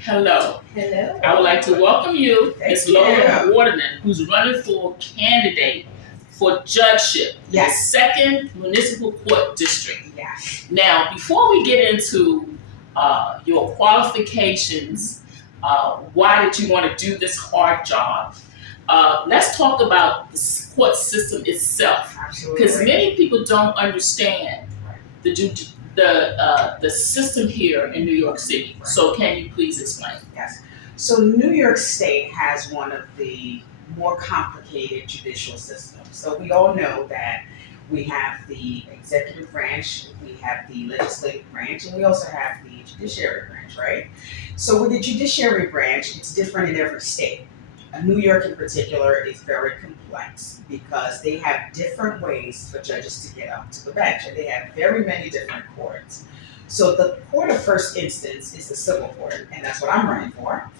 Hello. Hello. I would like to welcome you, Thank Ms. Lola you. Waterman, who's running for candidate for judgeship in the Yes. second municipal court district. Yes. Now, before we get into your qualifications, why did you want to do this hard job? Let's talk about the court system itself, because Absolutely. many people don't understand the the system here in New York City. So, can you please explain? Yes. So New York State has one of the more complicated judicial systems. So we all know that we have the executive branch, we have the legislative branch, and we also have the judiciary branch, right? So with the judiciary branch, it's different in every state. New York in particular is very complex because they have different ways for judges to get up to the bench, and they have very many different courts. So the court of first instance is the civil court, and that's what I'm running for.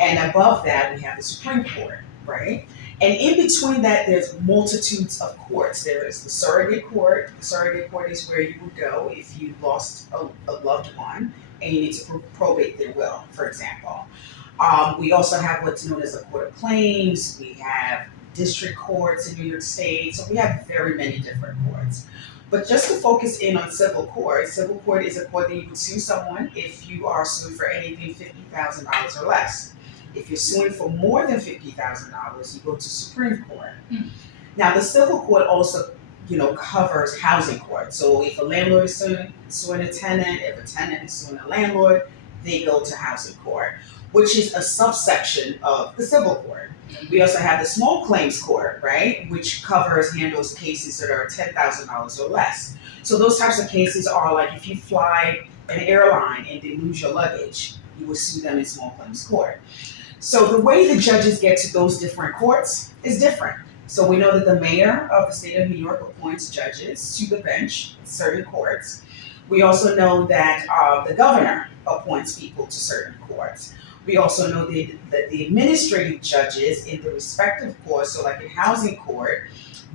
And above that, we have the Supreme Court, right? And in between that, there's multitudes of courts. There is the surrogate court. The surrogate court is where you would go if you lost a loved one and you need to probate their will, for example. We also have what's known as a court of claims. We have district courts in New York State. So we have very many different courts. But just to focus in on civil court is a court that you can sue someone if you are suing for anything $50,000 or less. If you're suing for more than $50,000, you go to Supreme Court. Now, the civil court also, covers housing court. So if a landlord is suing a tenant, if a tenant is suing a landlord, they go to housing court, which is a subsection of the civil court. We also have the small claims court, right, which handles cases that are $10,000 or less. So those types of cases are like if you fly an airline and they lose your luggage, you would sue them in small claims court. So the way the judges get to those different courts is different. So we know that the mayor of the state of New York appoints judges to the bench in certain courts. We also know that the governor appoints people to certain courts. We also know that the administrative judges in the respective courts, so like in housing court,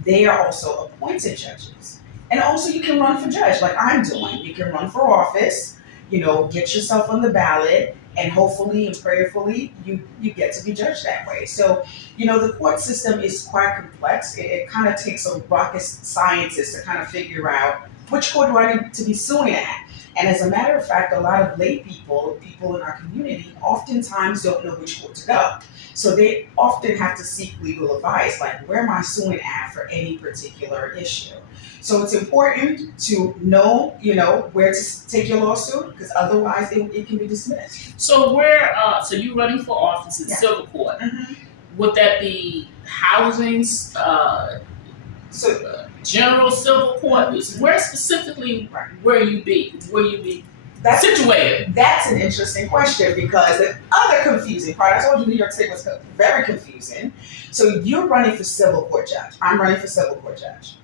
they are also appointed judges. And also you can run for judge, like I'm doing. You can run for office, get yourself on the ballot, and hopefully and prayerfully you get to be judged that way. So, the court system is quite complex. It kind of takes a rocket scientist to kind of figure out which court do I need to be suing at. And as a matter of fact, a lot of lay people in our community, oftentimes don't know which court to go. So they often have to seek legal advice, like where am I suing at for any particular issue? So it's important to know, where to take your lawsuit, because otherwise it can be dismissed. So so you're running for office in civil court. Mm-hmm. Would that be housing, general civil court? Where specifically where you be situated? That's an interesting question because the other confusing part, I told you New York State was very confusing. So you're running for civil court judge. I'm running for civil court judge.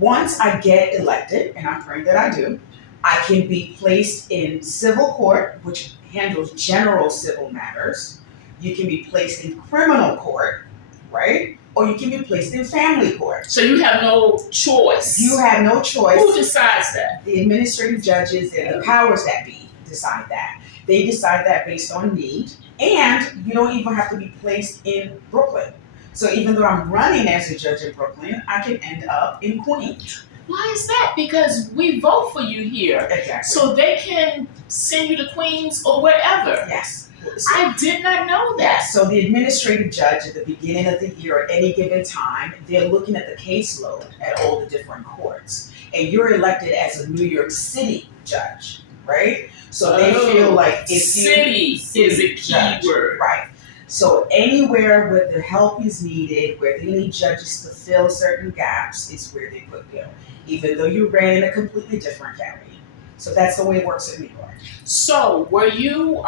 Once I get elected, and I'm praying that I do, I can be placed in civil court, which handles general civil matters. You can be placed in criminal court, right? Or you can be placed in family court. So you have no choice. You have no choice. Who decides that? The administrative judges and the powers that be decide that. They decide that based on need, and you don't even have to be placed in Brooklyn. So even though I'm running as a judge in Brooklyn, I can end up in Queens. Why is that? Because we vote for you here. Exactly. So they can send you to Queens or wherever. Yes. I did not know that. Yes. So the administrative judge at the beginning of the year, at any given time, they're looking at the caseload at all the different courts. And you're elected as a New York City judge, right? So they feel like if city is a key word. Right. So anywhere where the help is needed, where they need judges to fill certain gaps is where they put you, even though you ran in a completely different county. So that's the way it works in New York. So were you,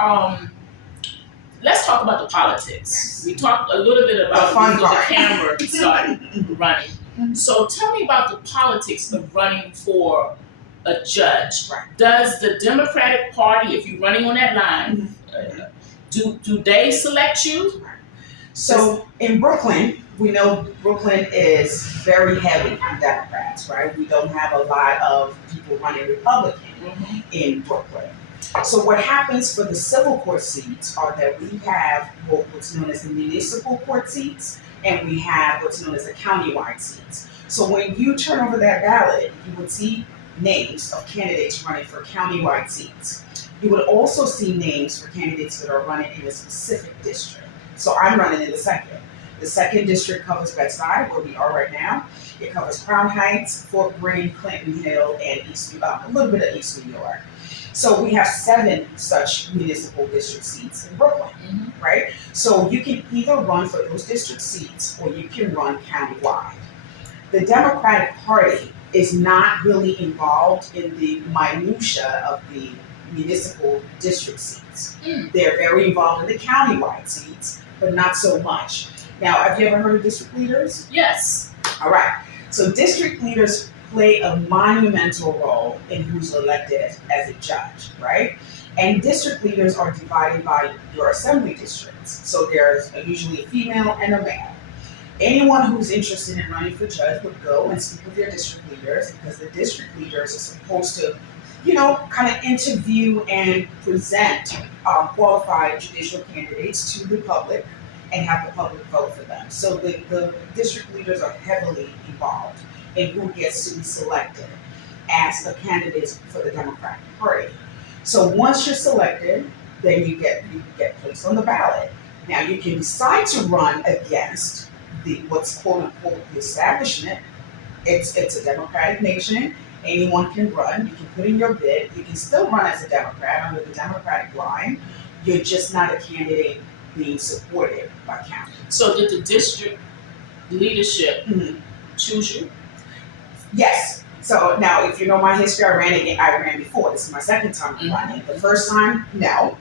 let's talk about the politics. Yes. We talked a little bit about the camera started running. Mm-hmm. So tell me about the politics of running for a judge. Right. Does the Democratic Party, if you're running on that line, do they select you? So in Brooklyn, we know Brooklyn is very heavy on Democrats, right? We don't have a lot of people running Republican in Brooklyn. So what happens for the civil court seats are that we have what's known as the municipal court seats, and we have what's known as the countywide seats. So when you turn over that ballot, you would see names of candidates running for countywide seats. You would also see names for candidates that are running in a specific district. So I'm running in the second. The second district covers Bed-Stuy, where we are right now. It covers Crown Heights, Fort Greene, Clinton Hill, and a little bit of East New York. So we have 7 such municipal district seats in Brooklyn, right? So you can either run for those district seats or you can run countywide. The Democratic Party is not really involved in the minutia of the municipal district seats. They're very involved in the countywide seats, but not so much. Now, have you ever heard of district leaders? Yes. All right. So district leaders play a monumental role in who's elected as a judge, right? And district leaders are divided by your assembly districts. So there's usually a female and a male. Anyone who's interested in running for judge would go and speak with their district leaders, because the district leaders are supposed to, kind of interview and present qualified judicial candidates to the public and have the public vote for them. So the district leaders are heavily involved in who gets to be selected as the candidates for the Democratic Party. So once you're selected, then you get placed on the ballot. Now you can decide to run against what's quote unquote the establishment. It's a democratic nation. Anyone can run. You can put in your bid. You can still run as a Democrat under the Democratic line. You're just not a candidate being supported by county. So did the district leadership choose you? Yes. So now, if you know my history, I ran before. This is my second time running. The first time, no.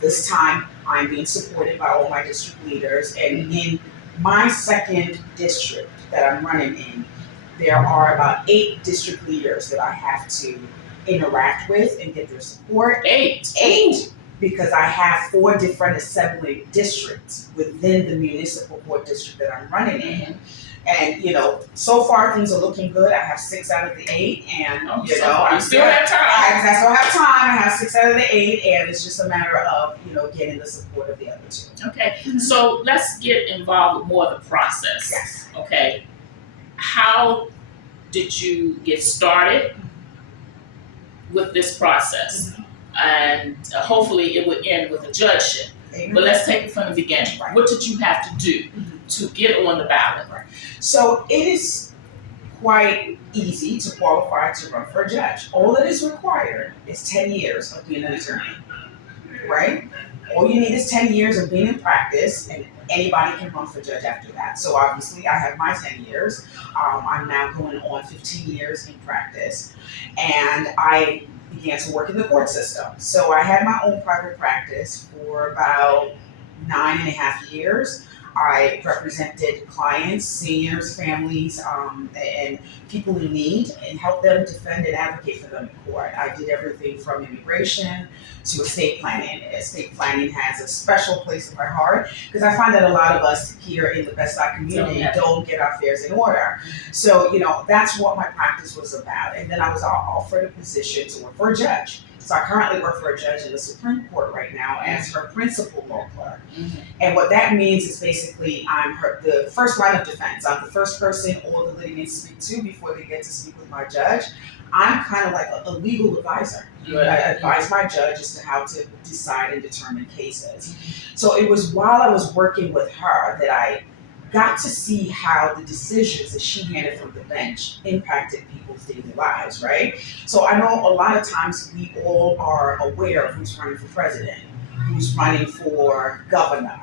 This time, I'm being supported by all my district leaders. And in my second district that I'm running in, there are about 8 district leaders that I have to interact with and get their support. 8? 8! Because I have 4 different assembly districts within the municipal court district that I'm running in. And, so far things are looking good. I have 6 out of the 8, and, you still have time. I still have time. I have 6 out of the 8, and it's just a matter of, getting the support of the other 2. Okay, so let's get involved with more of the process. Yes. Okay, how did you get started with this process? And hopefully it would end with a judgeship. But let's take it from the beginning. Right. What did you have to do to get on the ballot? So it is quite easy to qualify to run for a judge. All that is required is 10 years of being an attorney, right? All you need is 10 years of being in practice, and anybody can run for judge after that. So obviously I have my 10 years. I'm now going on 15 years in practice, and I began to work in the court system. So I had my own private practice for about 9.5 years. I represented clients, seniors, families, and people in need, and helped them defend and advocate for them in court. I did everything from immigration to estate planning. Estate planning has a special place in my heart, because I find that a lot of us here in the Bed-Stuy community don't get our affairs in order. So, that's what my practice was about. And then I was offered a position to work for a judge. So I currently work for a judge in the Supreme Court right now as her principal law clerk. And what that means is basically I'm the first line of defense. I'm the first person all the litigants speak to before they get to speak with my judge. I'm kind of like a legal advisor. I advise my judge as to how to decide and determine cases. So it was while I was working with her that I got to see how the decisions that she handed from the bench impacted people's daily lives, right? So I know a lot of times we all are aware of who's running for president, who's running for governor.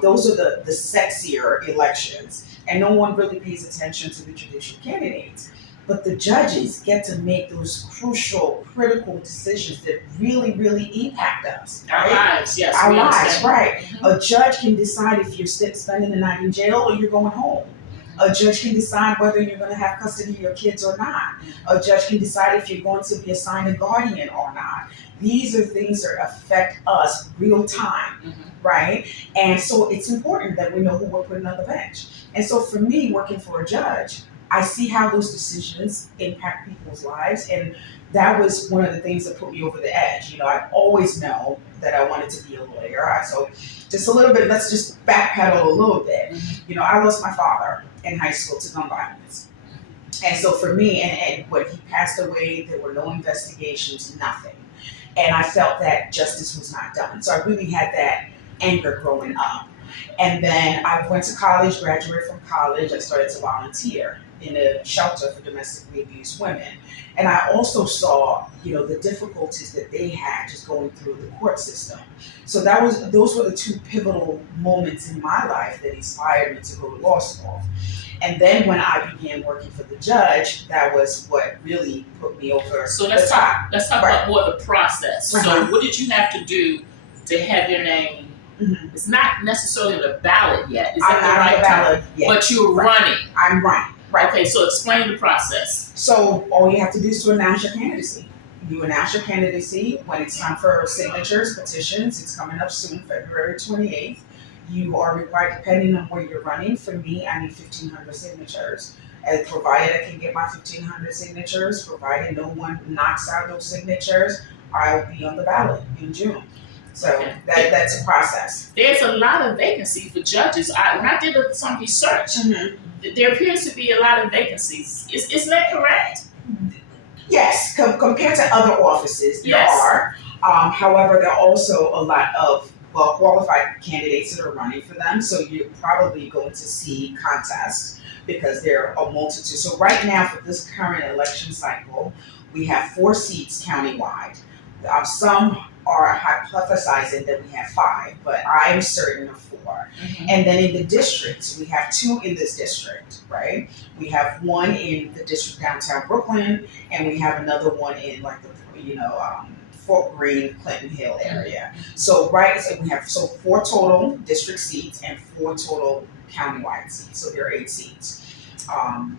Those are the sexier elections, and no one really pays attention to the judicial candidates. But the judges get to make those crucial, critical decisions that really, really impact us. Our lives, yes. Our lives, right. A judge can decide if you're spending the night in jail or you're going home. A judge can decide whether you're going to have custody of your kids or not. A judge can decide if you're going to be assigned a guardian or not. These are things that affect us real time, right? And so it's important that we know who we're putting on the bench. And so for me, working for a judge, I see how those decisions impact people's lives, and that was one of the things that put me over the edge. I always know that I wanted to be a lawyer. So just a little bit, let's just backpedal a little bit. I lost my father in high school to gun violence. And so for me, and when he passed away, there were no investigations, nothing. And I felt that justice was not done. So I really had that anger growing up. And then I went to college, graduated from college. I started to volunteer in a shelter for domestically abused women. And I also saw, the difficulties that they had just going through the court system. So those were the two pivotal moments in my life that inspired me to go to law school. And then when I began working for the judge, that was what really put me over So the top. let's talk Right. about more of the process. Uh-huh. So what did you have to do to have your name? Mhm. It's not necessarily on the ballot yet. Is I'm that the not on right the term? ballot yet. But you're Right. running. I'm running. Right. Okay, so explain the process. So all you have to do is to announce your candidacy. You announce your candidacy when it's time for signatures, petitions. It's coming up soon, February 28th. You are required, depending on where you're running. For me, I need 1,500 signatures. And provided I can get my 1,500 signatures, provided no one knocks out those signatures, I'll be on the ballot in June. So Okay. that's a process. There's a lot of vacancies for judges. When I did some research, there appears to be a lot of vacancies. Isn't that correct? Yes, compared to other offices, there Yes. are. However, there are also a lot of qualified candidates that are running for them. So you're probably going to see contests because there are a multitude. So right now, for this current election cycle, we have 4 seats countywide. Some are hypothesizing that we have 5, but I'm certain of 4. And then in the districts, we have 2 in this district, right? We have 1 in the district downtown Brooklyn, and we have another one in like the Fort Greene, Clinton Hill area. So we have 4 total district seats and 4 total countywide seats. So there are 8 seats.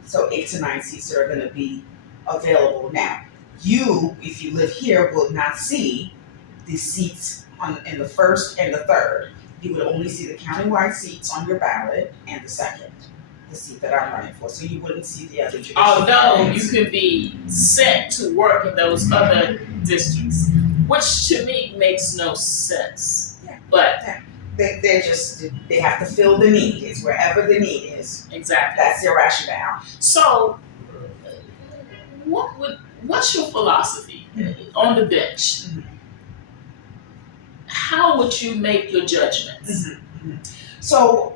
So 8 to 9 seats that are going to be available. Now, you, if you live here, will not see the seats in the first and the third. You would only see the countywide seats on your ballot and the second, the seat that I'm running for. So you wouldn't see the other judicial Although you candidates. could be sent to work in those other districts, which to me makes no sense. Yeah. But They have to fill the need. It's wherever the need is. exactly. That's their rationale. So, what's your philosophy on the bench? Mhm. How would you make your judgments? So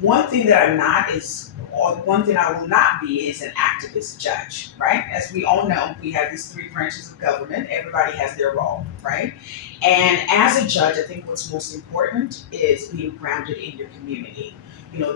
one thing that I'm not is, or one thing I will not be, is an activist judge, right? As we all know, we have these 3 branches of government. Everybody has their role, right? And as a judge, I think what's most important is being grounded in your community.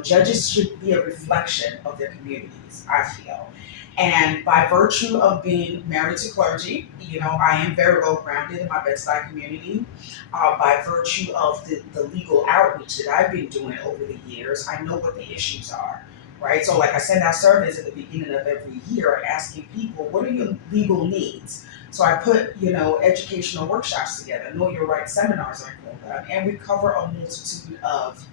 Judges should be a reflection of their communities, I feel. And by virtue of being married to clergy, I am very well grounded in my Bed-Stuy community. By virtue of the legal outreach that I've been doing over the years, I know what the issues are, right? So like I send out surveys at the beginning of every year asking people, what are your legal needs? So I put, educational workshops together, know your rights seminars, I call them, and we cover a multitude of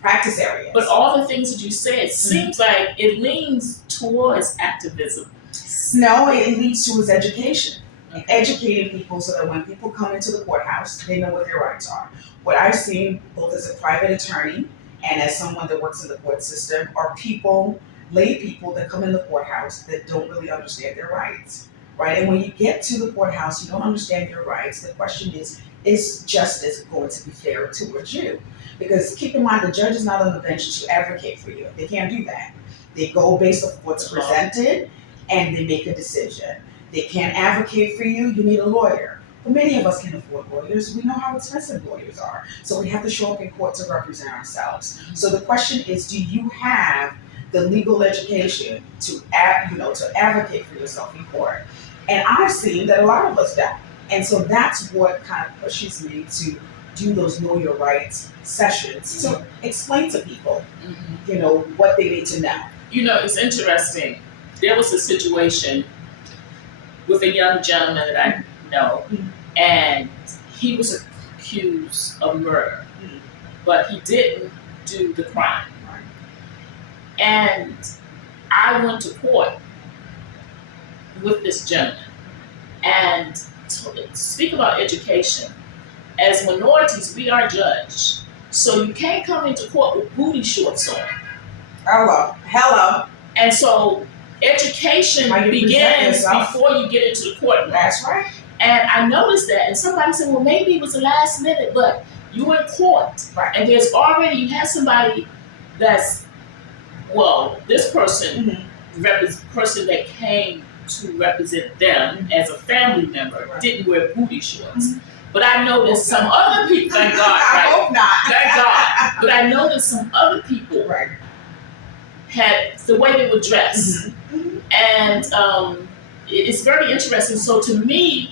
practice areas. But all the things that you said seems like it leans towards activism. No, it leads to is education. Okay. Educating people so that when people come into the courthouse, they know what their rights are. What I've seen, both as a private attorney and as someone that works in the court system, are lay people that come in the courthouse that don't really understand their rights, right? And when you get to the courthouse, you don't understand your rights. The question is justice going to be fair towards you? Because keep in mind, the judge is not on the bench to advocate for you. They can't do that. They go based on what's presented and they make a decision. They can't advocate for you. You need a lawyer. But many of us can afford lawyers. We know how expensive lawyers are. So we have to show up in court to represent ourselves. So the question is, do you have the legal education to advocate for yourself in court? And I've seen that a lot of us don't. And so that's what kind of pushes me to do those know your rights sessions to explain to people, what they need to know. It's interesting. There was a situation with a young gentleman that I know, and he was accused of murder, but he didn't do the crime. And I went to court with this gentleman. And to speak about education, as minorities, we are judged. So you can't come into court with booty shorts on. Hello. And so education How you present begins yourself. before you get into the courtroom. That's right. And I noticed that, and somebody said, well, maybe it was the last minute, but you were in court. Right. And there's already, you have somebody that's, well, this person, person that came to represent them as a family member, didn't wear booty shorts. But I noticed some other people, thank God, I right? hope not. Thank God. But I noticed some other people Right. had the way they were dressed. And it's very interesting. So to me,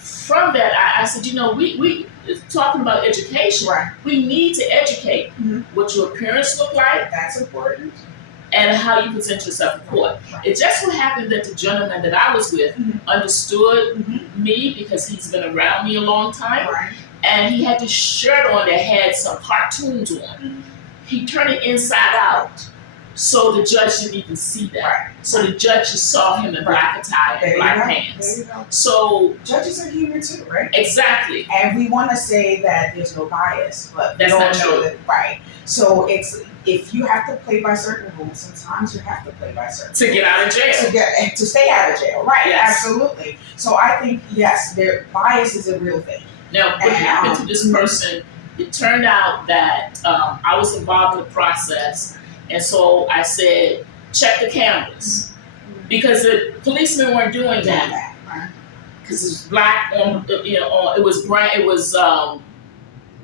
from that, I said, you know, we talking about education. Right. We need to educate what your appearance look like. That's important. And how you present yourself in court. Right. It just so happened that the gentleman that I was with understood me because he's been around me a long time. Right. And he had this shirt on that had some cartoons on. He turned it inside out. So the judge didn't even see that. Right. So the judge just saw him in black attire and black pants. There you go. So Judges are human too, right? exactly. And we want to say that there's no bias, but That's we all not know true. that, right? So it's, if you have to play by certain rules, sometimes you have to play by certain To get out of jail. to stay out of jail, right? Yes. Absolutely. So I think yes, bias is a real thing. Now, what happened to this person, it turned out that I was involved in the process, and so I said, check the cameras. Because the policemen weren't doing that. Because it was black on, it was brown, it was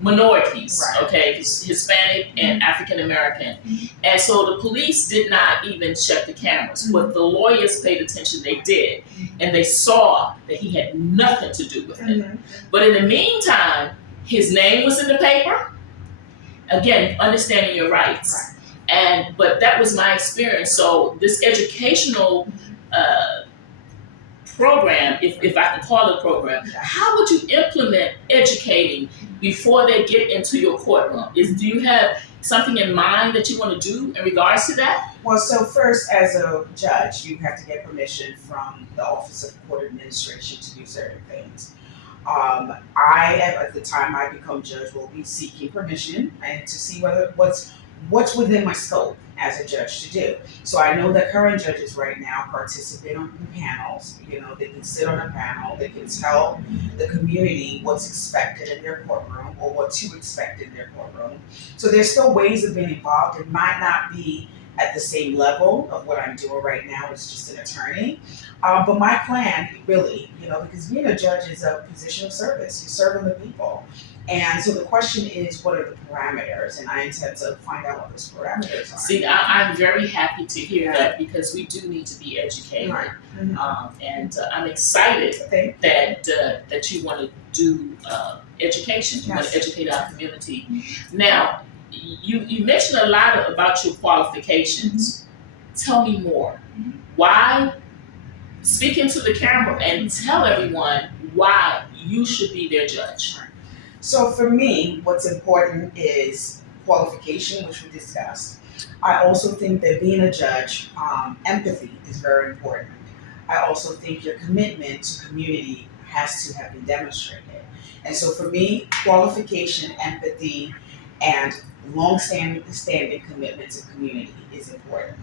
minorities, Right. okay, Hispanic and African American. And so the police did not even check the cameras. What the lawyers paid attention, they did. And they saw that he had nothing to do with it. But in the meantime, his name was in the paper. Again, understanding your rights. Right. But that was my experience. So this educational program, if I can call it a program, how would you implement educating before they get into your courtroom? Do you have something in mind that you want to do in regards to that? Well, so first, as a judge, you have to get permission from the Office of Court Administration to do certain things. At the time I become judge, will be seeking permission and to see what's within my scope as a judge to do. So I know that current judges right now participate on panels. You know, they can sit on a panel, they can tell the community what's expected in their courtroom or what to expect in their courtroom. So there's still ways of being involved. It might not be at the same level of what I'm doing right now as just an attorney. But my plan, really, because being a judge is a position of service. You're serving the people. And so the question is, what are the parameters? And I intend to find out what those parameters are. See, I'm very happy to hear that because we do need to be educated. Right. And I'm excited that you want to do education. You want to educate our community. Now, you mentioned a lot about your qualifications. Tell me more. Why? Speak into the camera and tell everyone why you should be their judge. So for me, what's important is qualification, which we discussed. I also think that being a judge, empathy is very important. I also think your commitment to community has to have been demonstrated. And so for me, qualification, empathy, and long-standing commitment to community is important.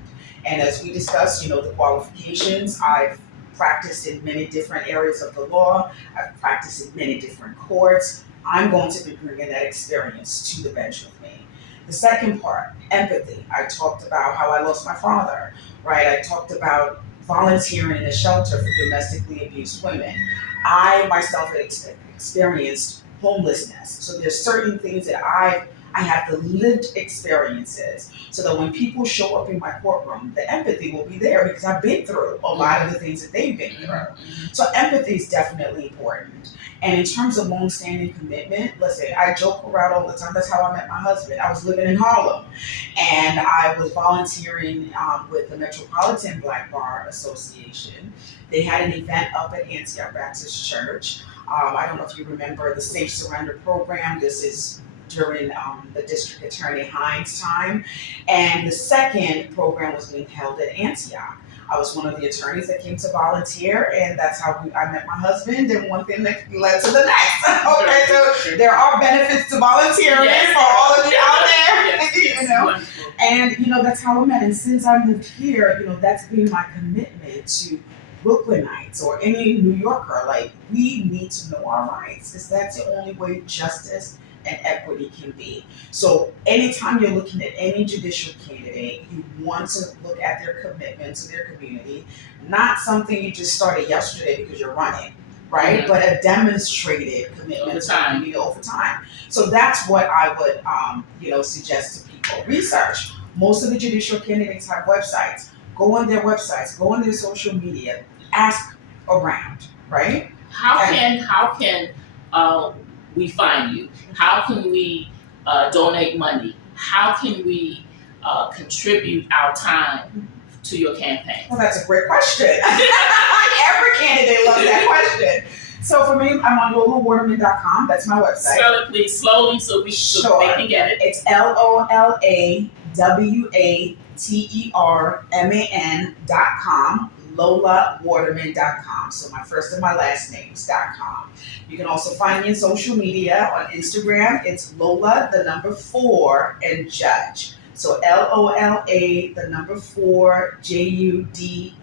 And as we discussed, the qualifications, I've practiced in many different areas of the law. I've practiced in many different courts. I'm going to be bringing that experience to the bench with me. The second part, empathy. I talked about how I lost my father, right? I talked about volunteering in a shelter for domestically abused women. I myself had experienced homelessness. So there's certain things that I have the lived experiences so that when people show up in my courtroom, the empathy will be there because I've been through a lot of the things that they've been through. So empathy is definitely important. And in terms of long-standing commitment, listen, I joke around all the time. That's how I met my husband. I was living in Harlem and I was volunteering with the Metropolitan Black Bar Association. They had an event up at Antioch Baptist Church. I don't know if you remember the Safe Surrender program. This is during the district attorney Hines' time. And the second program was being held at Antioch. I was one of the attorneys that came to volunteer, and that's how I met my husband, and one thing that led to the next. Okay, so there are benefits to volunteering, Yes. for all of you out there, Yes, yes, you know. wonderful. And that's how I met. And since I moved here, that's been my commitment to Brooklynites or any New Yorker. Like, we need to know our rights, because that's the only way justice and equity can be. So anytime you're looking at any judicial candidate, you want to look at their commitment to their community, not something you just started yesterday because you're running, right? Mhm. But a demonstrated commitment Over to time. the community over time. So that's what I would, suggest to people. Research. Most of the judicial candidates have websites. Go on their websites. Go on their social media. Ask around, right? How can we find you? How can we donate money? How can we contribute our time to your campaign? Well, that's a great question. Every candidate loves that question. So for me, I'm on lolawaterman.com. That's my website. Spell it please slowly so Sure. they can get it. It's LOLAWATERMAN.com, LolaWaterman.com. So my first and my last names.com. You can also find me on social media. On Instagram, it's Lola, the number 4, and Judge. So LOLA, the number 4, JUDGE.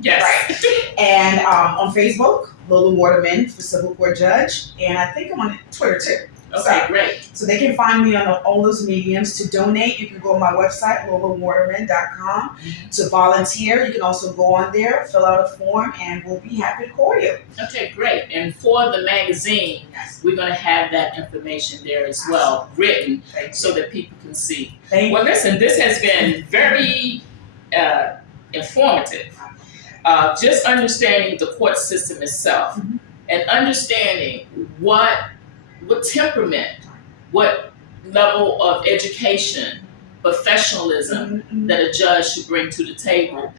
Yes. Right. And on Facebook, Lola Waterman for Civil Court Judge. And I think I'm on Twitter too. Okay, great. So they can find me on all those mediums. To donate, you can go on my website, lolawaterman.com. Mm-hmm. To volunteer, you can also go on there, fill out a form, and we'll be happy to call you. Okay, great. And for the magazine, Yes. we're going to have that information there as well, written, Thank so you. that people can see. Thank Well, listen, this has been very informative. Just understanding the court system itself, Mhm. and understanding what temperament, what level of education, professionalism you. that a judge should bring to the table